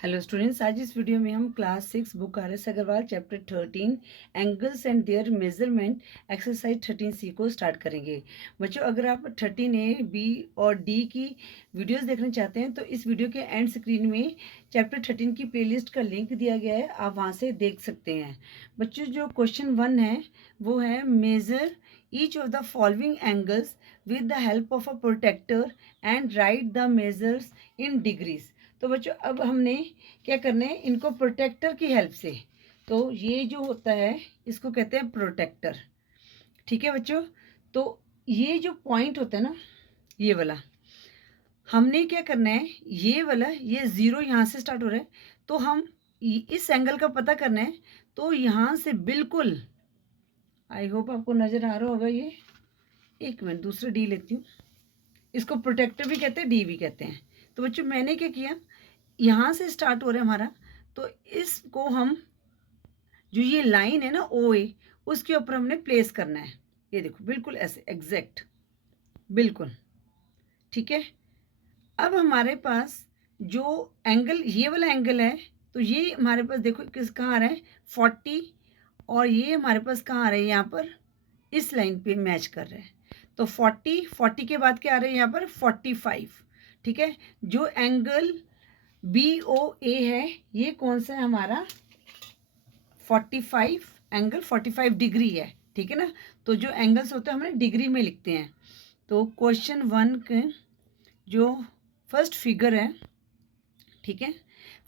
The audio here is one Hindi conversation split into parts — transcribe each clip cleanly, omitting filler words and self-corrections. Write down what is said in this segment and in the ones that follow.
हेलो स्टूडेंट्स, आज इस वीडियो में हम class 6 book R S Agarwal chapter 13 angles and their measurement exercise 13C को स्टार्ट करेंगे। बच्चों, अगर आप 13A, B और D की वीडियोस देखना चाहते हैं तो इस वीडियो के एंड स्क्रीन में चैप्टर 13 की प्लेलिस्ट का लिंक दिया गया है, आप वहाँ से देख सकते हैं। बच्चों, जो क्वेश्चन 1 है वो है measure each of the following angles with the help of a protractor and write the measures in degrees. तो बच्चों, अब हमने क्या करना है, इनको प्रोटेक्टर की हेल्प से। तो ये जो होता है इसको कहते हैं प्रोटेक्टर। ठीक है बच्चों, तो ये जो पॉइंट होता है ना, ये वाला, हमने क्या करना है, ये वाला, ये ज़ीरो यहाँ से स्टार्ट हो रहा है, तो हम इस एंगल का पता करना है। तो यहाँ से बिल्कुल, आई होप आपको नज़र आ रहा होगा ये। एक मिनट, दूसरा डी लेती हूँ। इसको प्रोटेक्टर भी कहते हैं, डी भी कहते हैं। तो बच्चों, मैंने क्या किया, यहाँ से स्टार्ट हो रहा है हमारा, तो इसको हम, जो ये लाइन है ना ओ ए, उसके ऊपर हमने प्लेस करना है। ये देखो, बिल्कुल ऐसे एग्जैक्ट, बिल्कुल ठीक है। अब हमारे पास जो एंगल, ये वाला एंगल है, तो ये हमारे पास देखो किस कहाँ आ रहा है, 40, और ये हमारे पास कहाँ आ रहा है, यहाँ पर इस लाइन पे मैच कर रहे हैं। तो 40 के बाद क्या आ रहा है यहाँ पर, 45। ठीक है, जो एंगल बी ओ ए है, ये कौन सा है हमारा, 45, एंगल 45 डिग्री है। ठीक है ना, तो जो एंगल्स होते हैं हमें डिग्री में लिखते हैं। तो क्वेश्चन 1 के जो फर्स्ट फिगर है, ठीक है,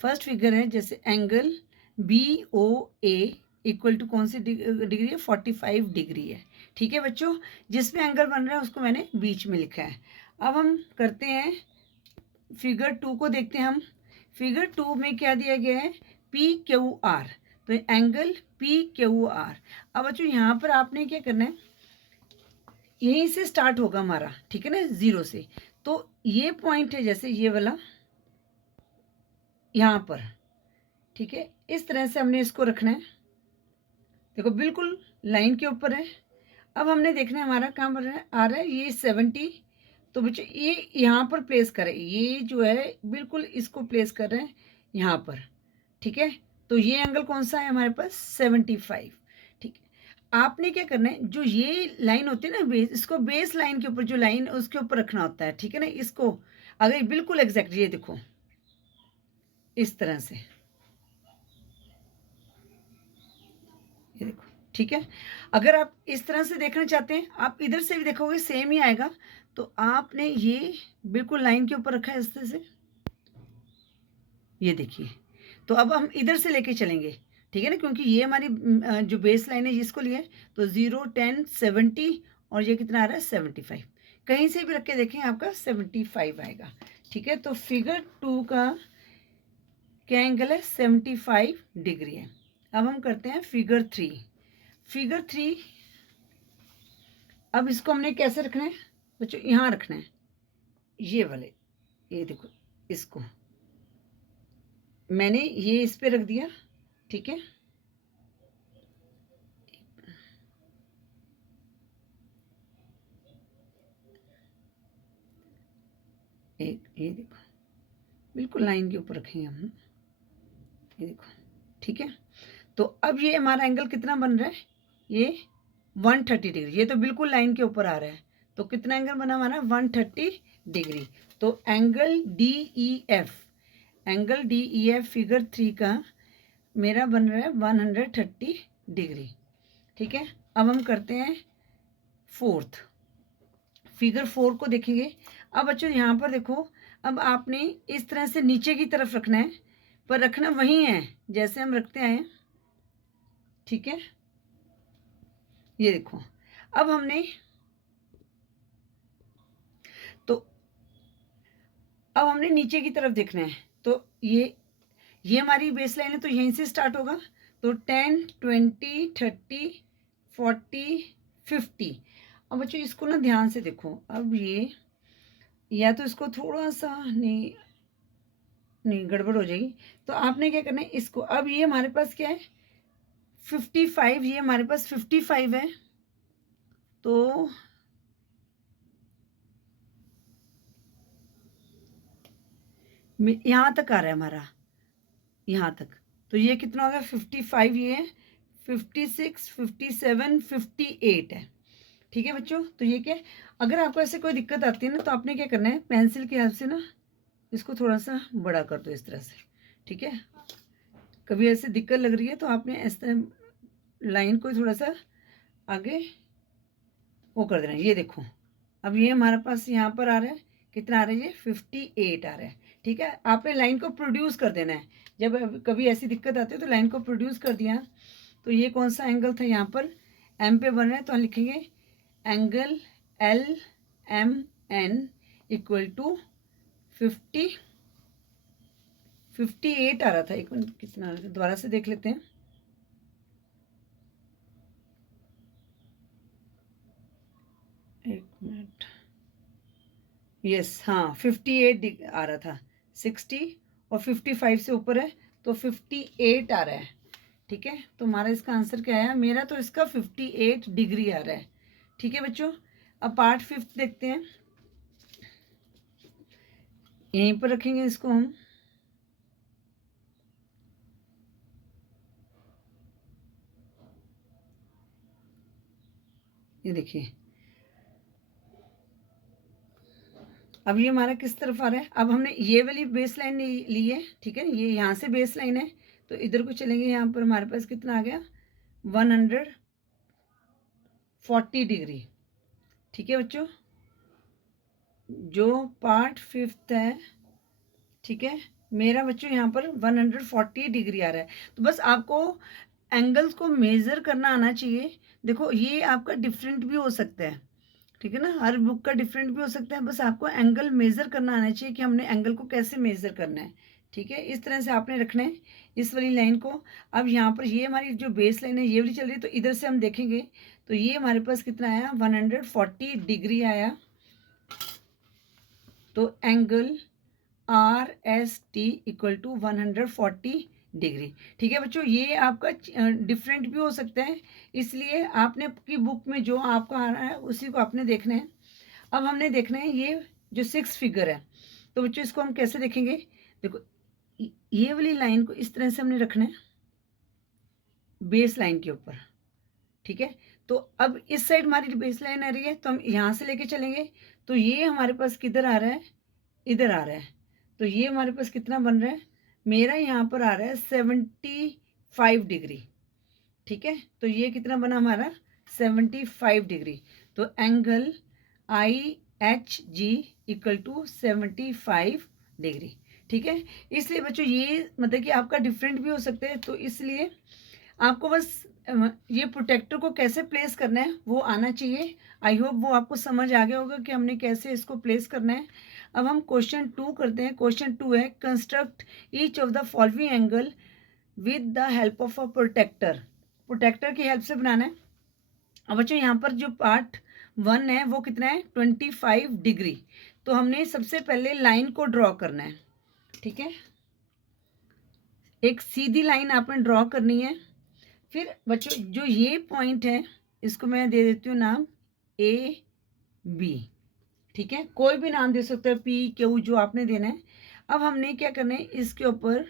फर्स्ट फिगर है, जैसे angle B O A equal to कौन सी डिग्री है, 45 डिग्री है। ठीक है बच्चों, जिसमें एंगल बन रहा है उसको मैंने बीच में लिखा है। अब हम करते हैं फिगर 2 को, देखते हैं हम। फिगर 2 में क्या दिया गया है, पी क्यू आर, तो एंगल पी क्यू आर। अब बच्चों, यहाँ पर आपने क्या करना है, यहीं से स्टार्ट होगा हमारा, ठीक है ना, ज़ीरो से। तो ये पॉइंट है, जैसे ये वाला यहाँ पर, ठीक है, इस तरह से हमने इसको रखना है। देखो, बिल्कुल लाइन के ऊपर है। अब हमने देखना है हमारा काम आ रहा है ये 70। तो बच्चों, ये यहाँ पर प्लेस करें, ये जो है बिल्कुल इसको प्लेस कर रहे हैं यहाँ पर। ठीक है, तो ये एंगल कौन सा है हमारे पास, 75। ठीक है, आपने क्या करना है, जो ये लाइन होती है ना बेस, इसको बेस लाइन के ऊपर, जो लाइन उसके ऊपर रखना होता है। ठीक है ना, इसको अगर बिल्कुल एग्जैक्ट, ये देखो इस तरह से, ये देखो, ठीक है। अगर आप इस तरह से देखना चाहते हैं, आप इधर से भी देखोगे सेम ही आएगा। तो आपने ये बिल्कुल लाइन के ऊपर रखा है इस तरह से, ये देखिए। तो अब हम इधर से लेके चलेंगे, ठीक है ना, क्योंकि ये हमारी जो बेस लाइन है इसको लिए, तो 0, 10, 70, और ये कितना आ रहा है, 75। कहीं से भी रख के देखें आपका 75 आएगा। ठीक है, तो फिगर 2 का क्या एंगल है, 75 डिग्री है। अब हम करते हैं फिगर 3। फिगर 3, अब इसको हमने कैसे रखना है बच्चों, यहाँ रखना है, ये वाले, ये देखो, इसको मैंने ये इस पे रख दिया। ठीक है, एक ये देखो, बिल्कुल लाइन के ऊपर रखेंगे हम, ये देखो। ठीक है, तो अब ये हमारा एंगल कितना बन रहा है, ये 130 डिग्री, ये तो बिल्कुल लाइन के ऊपर आ रहा है। तो कितना एंगल बना हमारा, 130 डिग्री। तो angle D E F, angle D E F figure 3 का मेरा बन रहा है 130 डिग्री। ठीक है, अब हम करते हैं फोर्थ, फिगर 4 को देखेंगे। अब बच्चों, यहाँ पर देखो, अब आपने इस तरह से नीचे की तरफ रखना है, पर रखना वही है जैसे हम रखते आए हैं। ठीक है, ये देखो, अब हमने, तो अब हमने नीचे की तरफ देखना है। तो ये हमारी बेस लाइन है, तो यहीं से स्टार्ट होगा। तो 10, 20, 30, 40, 50। अब बच्चों, इसको ना ध्यान से देखो। अब ये, या तो इसको थोड़ा सा, नहीं नहीं गड़बड़ हो जाएगी। तो आपने क्या करना है, इसको, अब ये हमारे पास क्या है, 55, ये हमारे पास 55 है। तो यहाँ तक आ रहा है हमारा, यहाँ तक। तो ये कितना होगा 55, ये 56, 57, 58 है। ठीक है बच्चों, तो ये क्या है, अगर आपको ऐसे कोई दिक्कत आती है ना, तो आपने क्या करना है, पेंसिल की हेल्प से ना इसको थोड़ा सा बड़ा कर दो इस तरह से। ठीक है, कभी ऐसे दिक्कत लग रही है तो आपने इस तरह लाइन को थोड़ा सा आगे वो कर देना है। ये देखो, अब ये हमारे पास यहाँ पर आ रहा है, कितना आ रहा है, ये 58 आ रहा है। ठीक है, आपने लाइन को प्रोड्यूस कर देना है। जब कभी ऐसी दिक्कत आती है तो लाइन को प्रोड्यूस कर दिया। तो ये कौन सा एंगल था, यहाँ पर एम पे बन रहा है, तो हम लिखेंगे एंगल LMN इक्वल टू 58 आ रहा था। एक मिनट, कितना आ रहा था, दोबारा से देख लेते हैं। एक मिनट, यस, हाँ 58 आ रहा था। 60 और 55 से ऊपर है तो 58 आ रहा है। ठीक है, तो हमारा इसका आंसर क्या आया, मेरा तो इसका 58 डिग्री आ रहा है। ठीक है बच्चों, अब पार्ट 5 देखते हैं। यहीं पर रखेंगे इसको हम। ये देखिए, अब ये हमारा किस तरफ आ रहा है, अब हमने ये वाली बेस लाइन ली है। ठीक है, ये यहाँ से बेस लाइन है, तो इधर को चलेंगे। यहाँ पर हमारे पास कितना आ गया, 140 डिग्री। ठीक है बच्चों, जो पार्ट 5 है, ठीक है, मेरा बच्चों यहाँ पर 140 डिग्री आ रहा है। तो बस आपको एंगल्स को मेज़र करना आना चाहिए। देखो, ये आपका डिफरेंट भी हो सकता है, ठीक है ना, हर बुक का डिफरेंट भी हो सकता है। बस आपको एंगल मेज़र करना आना चाहिए कि हमने एंगल को कैसे मेज़र करना है। ठीक है, इस तरह से आपने रखना है इस वाली लाइन को। अब यहाँ पर ये हमारी जो बेस लाइन है ये वाली चल रही है, तो इधर से हम देखेंगे तो ये हमारे पास कितना आया, 140 डिग्री आया। तो angle RST equal to 140 degree. ठीक है बच्चों, ये आपका डिफरेंट भी हो सकता है, इसलिए आपने की बुक में जो आपका आ रहा है उसी को आपने देखना है। अब हमने देखना है ये जो 6 फिगर है, तो बच्चों इसको हम कैसे देखेंगे, देखो ये वाली लाइन को इस तरह से हमने रखना है बेस लाइन के ऊपर। ठीक है, तो अब इस साइड हमारी बेस लाइन आ रही है, तो हम यहाँ से लेके चलेंगे। तो ये हमारे पास किधर आ रहा है, इधर आ रहा है। तो ये हमारे पास कितना बन रहा है, मेरा यहाँ पर आ रहा है 75 डिग्री। ठीक है, तो ये कितना बना हमारा, 75 डिग्री। तो angle IHG equal to 75 degree. ठीक है, इसलिए बच्चों ये मतलब कि आपका डिफरेंट भी हो सकता है, तो इसलिए आपको बस ये प्रोटेक्टर को कैसे प्लेस करना है वो आना चाहिए। आई होप वो आपको समझ आ गया होगा कि हमने कैसे इसको प्लेस करना है। अब हम क्वेश्चन 2 करते हैं। क्वेश्चन 2 है, construct each of the following angle with the help of a protractor. Protractor की हेल्प से बनाना है। अब बच्चों यहाँ पर जो पार्ट 1 है वो कितना है, 25 डिग्री। तो हमने सबसे पहले लाइन को ड्रॉ करना है। ठीक है, एक सीधी लाइन आपने ड्रॉ करनी है। फिर बच्चों जो ये पॉइंट है इसको मैं दे देती हूँ नाम AB। ठीक है, कोई भी नाम दे सकते हो, PQ, जो आपने देना है। अब हमने क्या करना है, इसके ऊपर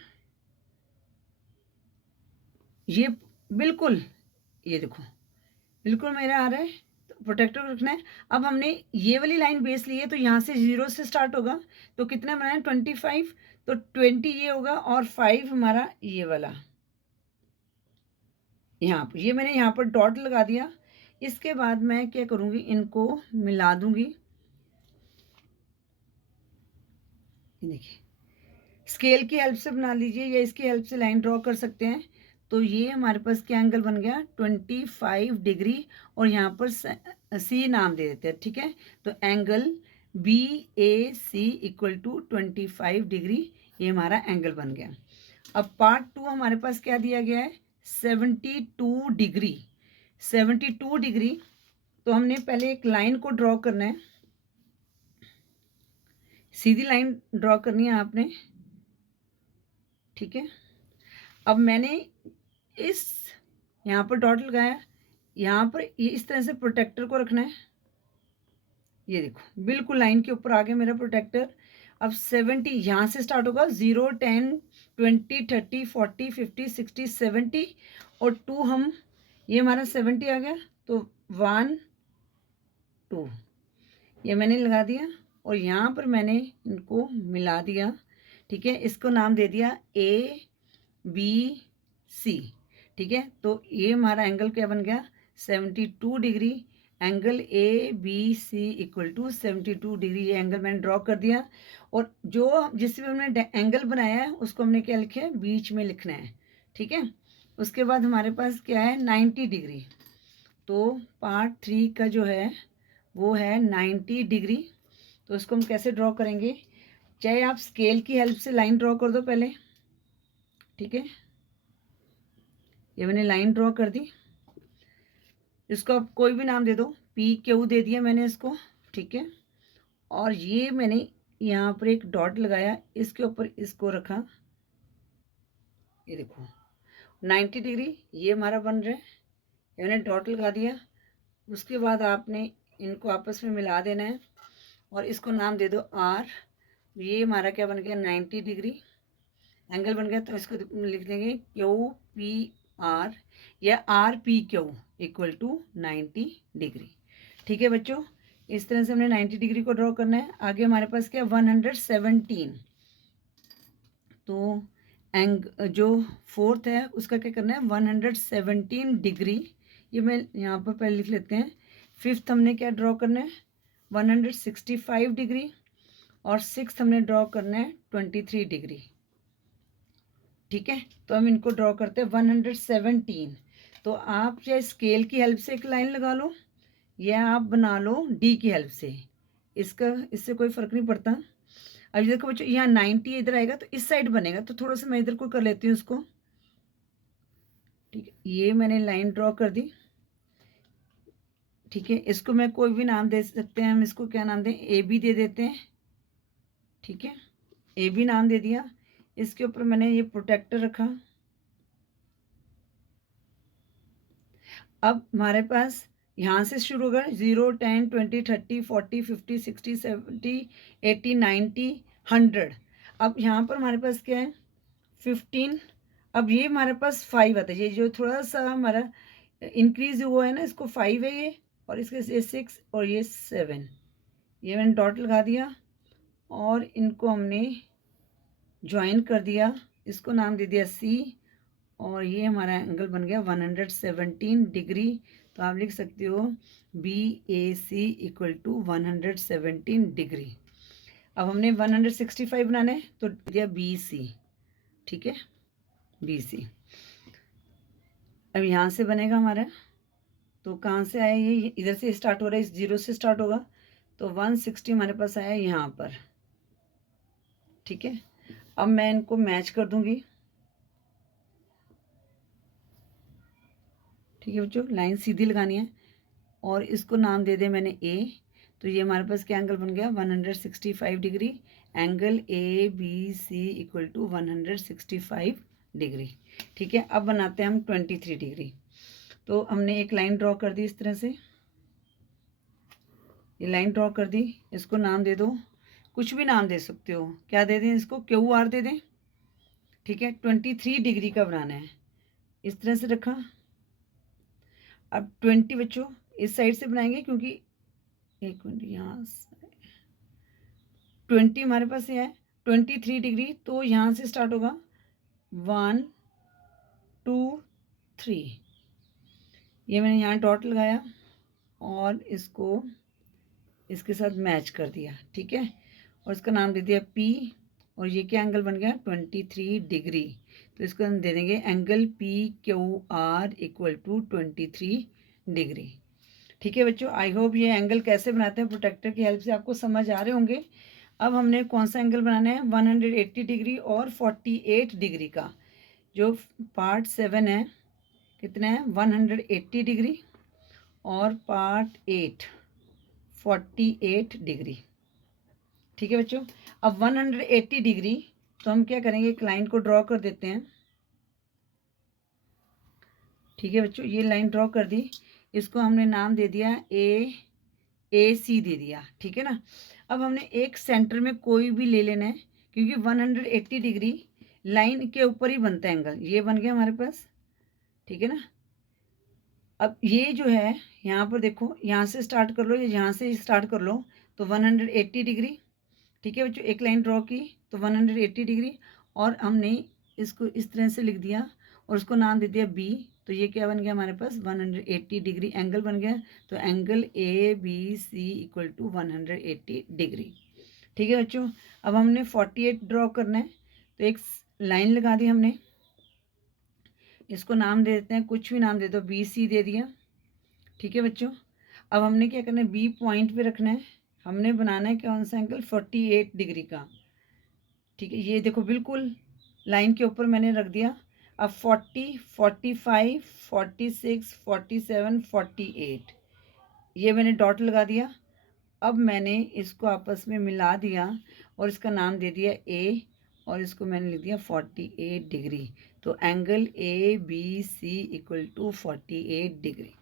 ये बिल्कुल, ये देखो बिल्कुल मेरा आ रहा है, तो प्रोटेक्टर रखना है। अब हमने ये वाली लाइन बेस ली है, तो यहाँ से 0 से स्टार्ट होगा, तो कितना बनाना है, 25। तो 20 ये होगा और 5 हमारा ये वाला, यहाँ पर ये मैंने यहाँ पर डॉट लगा दिया। इसके बाद मैं क्या करूँगी, इनको मिला दूंगी। देखिए, स्केल की हेल्प से बना लीजिए या इसकी हेल्प से लाइन ड्रॉ कर सकते हैं। तो ये हमारे पास क्या एंगल बन गया, 25 डिग्री, और यहाँ पर C नाम दे देते हैं। ठीक है, तो angle BAC equal to 25 degree, ये हमारा एंगल बन गया। अब पार्ट 2 हमारे पास क्या दिया गया है, 72 डिग्री। 72 डिग्री, तो हमने पहले एक लाइन को ड्रॉ करना है, सीधी लाइन ड्रॉ करनी है आपने। ठीक है, अब मैंने इस यहाँ पर डॉट लगाया, यहाँ पर ये इस तरह से प्रोटेक्टर को रखना है। ये देखो बिल्कुल लाइन के ऊपर आ गया मेरा प्रोटेक्टर। अब 70 यहाँ से स्टार्ट होगा, 0, 10, 20, 30, 40, 50, 60, 70 और 2 हम, ये हमारा 70 आ गया, तो 1 2 ये मैंने लगा दिया और यहाँ पर मैंने इनको मिला दिया। ठीक है, इसको नाम दे दिया ABC। ठीक है, तो ये हमारा एंगल क्या बन गया, 72 degree. Angle ABC equal to 72 degree, ये एंगल मैंने ड्रॉ कर दिया। और जो जिसमें हमने एंगल बनाया है उसको हमने क्या लिखा है, बीच में लिखना है। ठीक है, उसके बाद हमारे पास क्या है, 90 डिग्री। तो पार्ट 3 का जो है वो है 90 डिग्री। तो उसको हम कैसे ड्रॉ करेंगे, चाहे आप स्केल की हेल्प से लाइन ड्रॉ कर दो पहले। ठीक है, ये मैंने लाइन ड्रॉ कर दी, इसको आप कोई भी नाम दे दो, PQ दे दिया मैंने इसको। ठीक है, और ये मैंने यहाँ पर एक डॉट लगाया, इसके ऊपर इसको रखा, ये देखो 90 डिग्री ये हमारा बन रहा है, ये मैंने डॉट लगा दिया। उसके बाद आपने इनको आपस में मिला देना है और इसको नाम दे दो R। ये हमारा क्या बन गया, 90 डिग्री एंगल बन गया। तो इसको लिख देंगे QPR या RPQ इक्वल टू 90 डिग्री। ठीक है बच्चों, इस तरह से हमने 90 डिग्री को ड्रॉ करना है। आगे हमारे पास क्या 117, तो जो फोर्थ है उसका क्या करना है, 117 डिग्री। ये मैं यहाँ पर पहले लिख लेते हैं। फिफ्थ हमने क्या ड्रॉ करना है, 165 डिग्री। और सिक्स्थ हमने ड्रॉ करना है 23 डिग्री। ठीक है, तो हम इनको ड्रॉ करते हैं 117। तो आप चाहे स्केल की हेल्प से एक लाइन लगा लो या आप बना लो D की हेल्प से, इससे कोई फ़र्क नहीं पड़ता। अब देखो बच्चों, यहाँ 90 इधर आएगा तो इस साइड बनेगा, तो थोड़ा सा मैं इधर को कर लेती हूँ इसको। ठीक है, ये मैंने लाइन ड्रॉ कर दी। ठीक है, इसको मैं कोई भी नाम दे सकते हैं, हम इसको क्या नाम दें, AB दे देते हैं। ठीक है, AB नाम दे दिया। इसके ऊपर मैंने ये प्रोटेक्टर रखा। अब हमारे पास यहाँ से शुरू होगा 0, 10, 20, 30, 40, 50, 60, 70, 80, 90, 100। अब यहाँ पर हमारे पास क्या है, 15। अब ये हमारे पास 5 आता है, ये जो थोड़ा सा हमारा इंक्रीज हुआ है ना, इसको 5 है ये, और इसके ये 6 और ये 7। ये मैंने डॉट लगा दिया और इनको हमने ज्वाइन कर दिया, इसको नाम दे दिया C। और ये हमारा एंगल बन गया 117 डिग्री। तो आप लिख सकते हो BAC इक्वल टू 117 डिग्री। अब हमने 165 बनाना है तो दिया BC। ठीक है, BC अब यहाँ से बनेगा हमारा, तो कहाँ से आया, ये इधर से स्टार्ट हो रहा है, इस 0 से स्टार्ट होगा, तो 160 हमारे पास आया यहाँ पर। ठीक है, अब मैं इनको मैच कर दूंगी। ठीक है बच्चों, लाइन सीधी लगानी है और इसको नाम दे दिया मैंने A। तो ये हमारे पास क्या एंगल बन गया, 165 degree. Angle ABC equal to 165 degree. ठीक है, अब बनाते हैं हम 23 डिग्री। तो हमने एक लाइन ड्रॉ कर दी इस तरह से, ये लाइन ड्रॉ कर दी। इसको नाम दे दो, कुछ भी नाम दे सकते हो, क्या दे दें इसको, QR दे दें। ठीक है, 23 डिग्री का बनाना है, इस तरह से रखा। अब 20 बच्चों इस साइड से बनाएंगे, क्योंकि एक मिनट, यहाँ 20 हमारे पास ये है 23 डिग्री, तो यहाँ से स्टार्ट होगा 1 2 3। ये मैंने यहाँ डॉट लगाया और इसको इसके साथ मैच कर दिया। ठीक है, और इसका नाम दे दिया P। और ये क्या एंगल बन गया, 23 डिग्री। तो इसको हम दे देंगे angle PQR equal to 23 degree. ठीक है बच्चों, आई होप ये एंगल कैसे बनाते हैं प्रोटेक्टर की हेल्प से आपको समझ आ रहे होंगे। अब हमने कौन सा एंगल बनाना है, 180 डिग्री और 48 डिग्री का। जो पार्ट 7 है कितना है, 180 डिग्री और पार्ट 8 48 डिग्री। ठीक है बच्चों, अब 180 डिग्री, तो हम क्या करेंगे, एक लाइन को ड्रॉ कर देते हैं। ठीक है बच्चों, ये लाइन ड्रॉ कर दी, इसको हमने नाम दे दिया AC दे दिया। ठीक है ना, अब हमने एक सेंटर में कोई भी ले लेना है, क्योंकि 180 डिग्री लाइन के ऊपर ही बनता है एंगल, ये बन गया हमारे पास, ठीक है ना। अब ये जो है यहाँ पर देखो, यहाँ से स्टार्ट कर लो या यहाँ से स्टार्ट कर लो, तो 180 डिग्री, ठीक है बच्चों। एक लाइन ड्रॉ की तो 180 डिग्री, और हमने इसको इस तरह से लिख दिया और उसको नाम दे दिया बी, तो ये क्या बन गया हमारे पास 180 डिग्री एंगल बन गया। तो angle A B C equal to 180 degree, ठीक है बच्चों। अब हमने 48 ड्रॉ करना है, तो एक लाइन लगा दी हमने, इसको नाम दे देते हैं, कुछ भी नाम दे दो, बी सी दे दिया, ठीक है बच्चों। अब हमने क्या करना है, बी पॉइंट पे रखना है, हमने बनाना है कौन सा एंगल 48 डिग्री का, ठीक है। ये देखो बिल्कुल लाइन के ऊपर मैंने रख दिया। अब 40, 45, 46, 47, 48 ये मैंने डॉट लगा दिया। अब मैंने इसको आपस में मिला दिया और इसका नाम दे दिया ए, और इसको मैंने लिख दिया 48 डिग्री। तो angle A B C equal to 48 degree,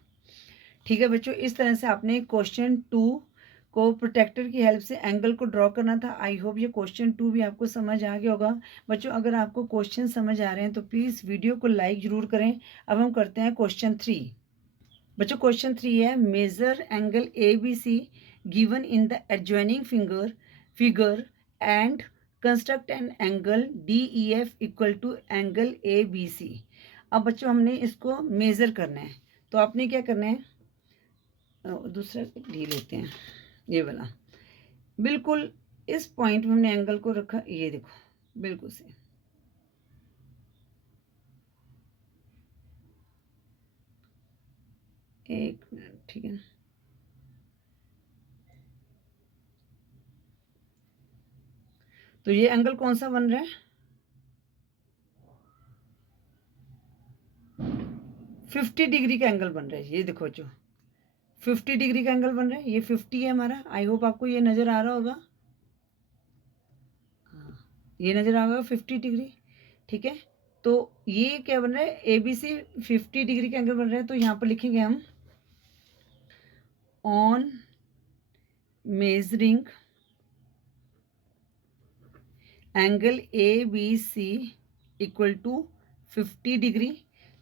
ठीक है बच्चों। इस तरह से आपने क्वेश्चन 2 को प्रोटेक्टर की हेल्प से एंगल को ड्रॉ करना था। आई होप ये क्वेश्चन 2 भी आपको समझ आ गया होगा बच्चों। अगर आपको क्वेश्चन समझ आ रहे हैं तो प्लीज़ वीडियो को लाइक ज़रूर करें। अब हम करते हैं क्वेश्चन 3 बच्चों। क्वेश्चन 3 है, measure angle A B C given in the adjoining figure and construct an angle D E F equal to angle A B C. अब बच्चों हमने इसको मेज़र करना है, तो आपने क्या करना है, दूसरा डी लेते हैं, ये वाला, बिल्कुल इस पॉइंट में हमने एंगल को रखा, ये देखो बिल्कुल से, एक मिनट, ठीक है ना। तो ये एंगल कौन सा बन रहा है, 50 डिग्री का एंगल बन रहा है। ये देखो जो 50 डिग्री का एंगल बन रहा है, ये 50 है हमारा। आई होप आपको ये नज़र आ रहा होगा, हाँ ये नज़र आ रहा 50 डिग्री, ठीक है। तो ये क्या बन रहा है, ए बी सी 50 डिग्री का एंगल बन रहा है। तो यहाँ पर लिखेंगे हम on measuring angle A B C equal to 50 degree.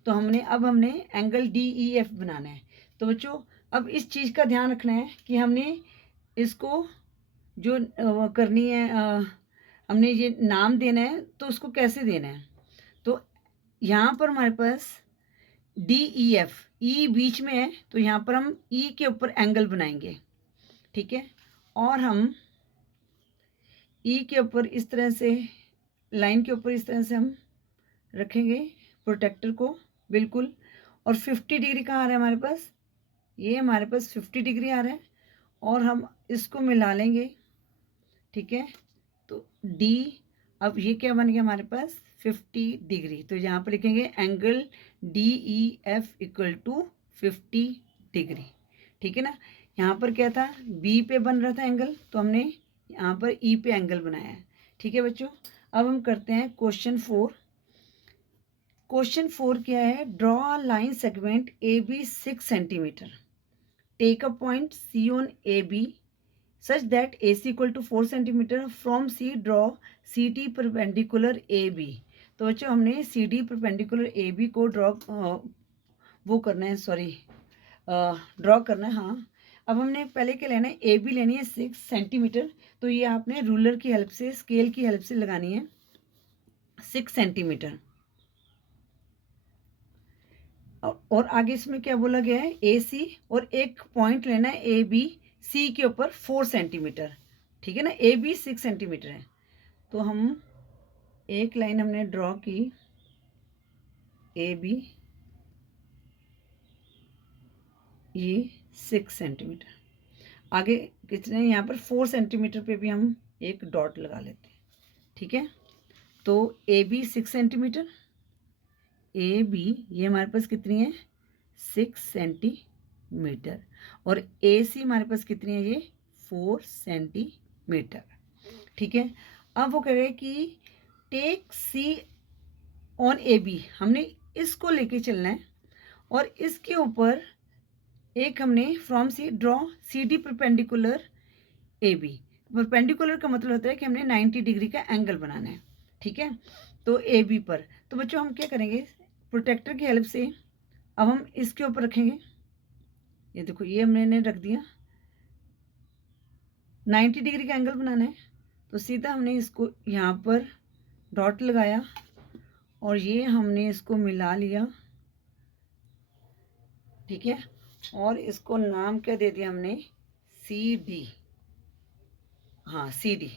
तो हमने एंगल डी ई एफ बनाना है। तो बच्चों अब इस चीज़ का ध्यान रखना है कि हमने इसको जो करनी है, हमने ये नाम देना है, तो उसको कैसे देना है। तो यहाँ पर हमारे पास डी ई एफ, ई बीच में है, तो यहाँ पर हम ई के ऊपर एंगल बनाएंगे, ठीक है। और हम ई के ऊपर इस तरह से, लाइन के ऊपर इस तरह से हम रखेंगे प्रोटेक्टर को, बिल्कुल। और 50 डिग्री कहाँ आ रहा है हमारे पास, ये हमारे पास 50 डिग्री आ रहा है, और हम इसको मिला लेंगे, ठीक है। तो डी, अब ये क्या बन गया हमारे पास 50 डिग्री। तो यहाँ पर लिखेंगे angle D E F equal to 50 degree, ठीक है ना। यहाँ पर क्या था, बी पे बन रहा था एंगल, तो हमने यहाँ पर ई पे एंगल बनाया है, ठीक है बच्चों। अब हम करते हैं क्वेश्चन 4। क्वेश्चन 4 क्या है, draw a line segment A B 6 centimetre, take a point C on A B such that AC equal to 4 centimetre, from C draw C D perpendicular A B. तो बच्चों हमने C D perpendicular A B को वो करना है, सॉरी ड्रॉ करना है, हाँ। अब हमने पहले क्या लेना है, ए बी लेनी है 6 सेंटीमीटर। तो ये आपने रूलर की हेल्प से, स्केल की हेल्प से लगानी है 6 सेंटीमीटर। और आगे इसमें क्या बोला गया है, ए सी, और एक पॉइंट लेना है ए बी सी के ऊपर 4 सेंटीमीटर, ठीक है ना। ए बी 6 सेंटीमीटर है, तो हम एक लाइन हमने ड्रॉ की ए बी, ये 6 सेंटीमीटर, आगे कितने, यहाँ पर 4 सेंटीमीटर पे भी हम एक डॉट लगा लेते हैं, ठीक है। तो A B 6 centimetre, A B ये हमारे पास कितनी है 6 सेंटीमीटर, और ए सी हमारे पास कितनी है, ये 4 सेंटीमीटर, ठीक है। अब वो कह रहे हैं कि take C on A B, हमने इसको लेके चलना है, और इसके ऊपर एक हमने from C draw C D perpendicular A B. Perpendicular का मतलब होता है कि हमने 90 डिग्री का एंगल बनाना है, ठीक है। तो ए बी पर। तो बच्चों हम क्या करेंगे, प्रोटेक्टर की हेल्प से अब हम इसके ऊपर रखेंगे। ये देखो ये हमने रख दिया, 90 डिग्री का एंगल बनाना है, तो सीधा हमने इसको यहाँ पर डॉट लगाया और ये हमने इसको मिला लिया, ठीक है। और इसको नाम क्या दे दिया हमने, सी डी, हाँ सी डी,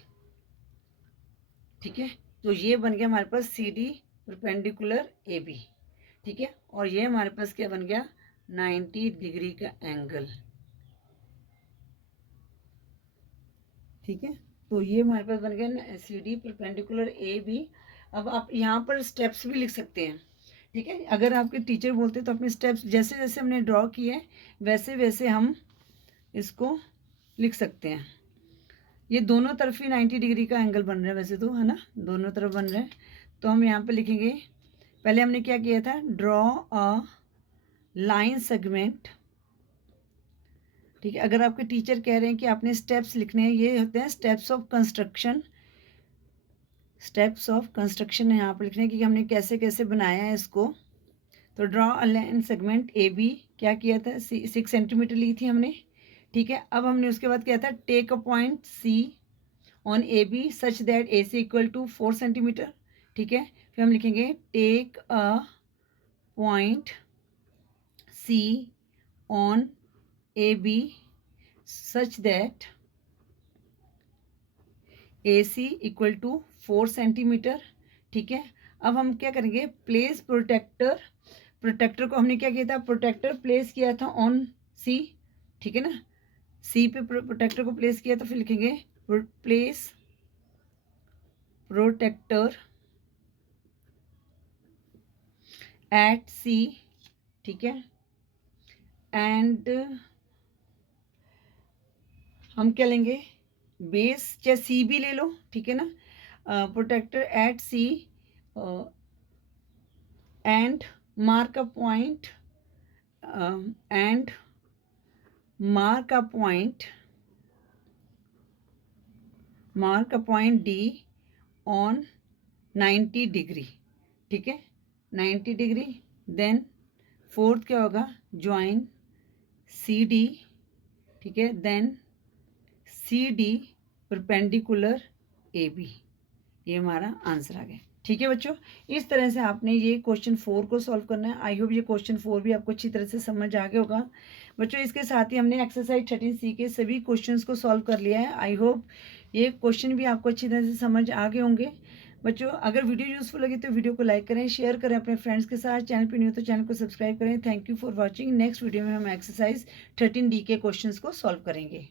ठीक है। तो ये बन गया हमारे पास C D perpendicular A B, ठीक है। और ये हमारे पास क्या बन गया, 90 डिग्री का एंगल, ठीक है। तो ये हमारे पास बन गया C D perpendicular A B. अब आप यहाँ पर स्टेप्स भी लिख सकते हैं, ठीक है। अगर आपके टीचर बोलते तो अपने स्टेप्स जैसे जैसे हमने ड्रॉ किए वैसे वैसे हम इसको लिख सकते हैं। ये दोनों तरफ ही 90 डिग्री का एंगल बन रहा है वैसे तो, है ना, दोनों तरफ बन रहा है। तो हम यहाँ पे लिखेंगे, पहले हमने क्या किया था, ड्रॉ अ लाइन सेगमेंट, ठीक है। अगर आपके टीचर कह रहे हैं कि आपने स्टेप्स लिखने हैं, ये होते हैं steps of construction, steps of construction है यहाँ पर लिखने की कि हमने कैसे कैसे बनाया है इसको। तो draw a line segment A B, क्या किया था, 6 सेंटीमीटर ली थी हमने, ठीक है। अब हमने उसके बाद क्या था, take a point C on A B such that A C equal to 4 centimetre, ठीक है। फिर हम लिखेंगे take a point C on A B such that A C equal to 4 centimetre, ठीक है। अब हम क्या करेंगे, प्लेस प्रोटेक्टर, प्रोटेक्टर को हमने क्या किया था, प्रोटेक्टर प्लेस किया था ऑन सी, ठीक है ना, सी पे प्रोटेक्टर को प्लेस किया, तो फिर लिखेंगे प्लेस प्रोटेक्टर एट सी, ठीक है। एंड हम क्या लेंगे, बेस चाहे सी भी ले लो, ठीक है ना, protractor at C and mark a point and mark a point D on 90 degree, ठीक है, 90 डिग्री। देन फोर्थ क्या होगा, ज्वाइन सी डी, ठीक है, then C D perpendicular A B, ये हमारा आंसर आ गया, ठीक है बच्चों। इस तरह से आपने ये क्वेश्चन 4 को सॉल्व करना है। आई होप ये क्वेश्चन 4 भी आपको अच्छी तरह से समझ आ गया होगा बच्चों। इसके साथ ही हमने एक्सरसाइज 13C के सभी क्वेश्चंस को सॉल्व कर लिया है। आई होप ये क्वेश्चन भी आपको अच्छी तरह से समझ आ गए होंगे बच्चों। अगर वीडियो यूजफुल लगे तो वीडियो को लाइक करें, शेयर करें अपने फ्रेंड्स के साथ। चैनल पर न्यू तो चैनल को सब्सक्राइब करें। Thank you for watching. Next video में हम एक्सरसाइज 13D के क्वेश्चंस को सॉल्व करेंगे।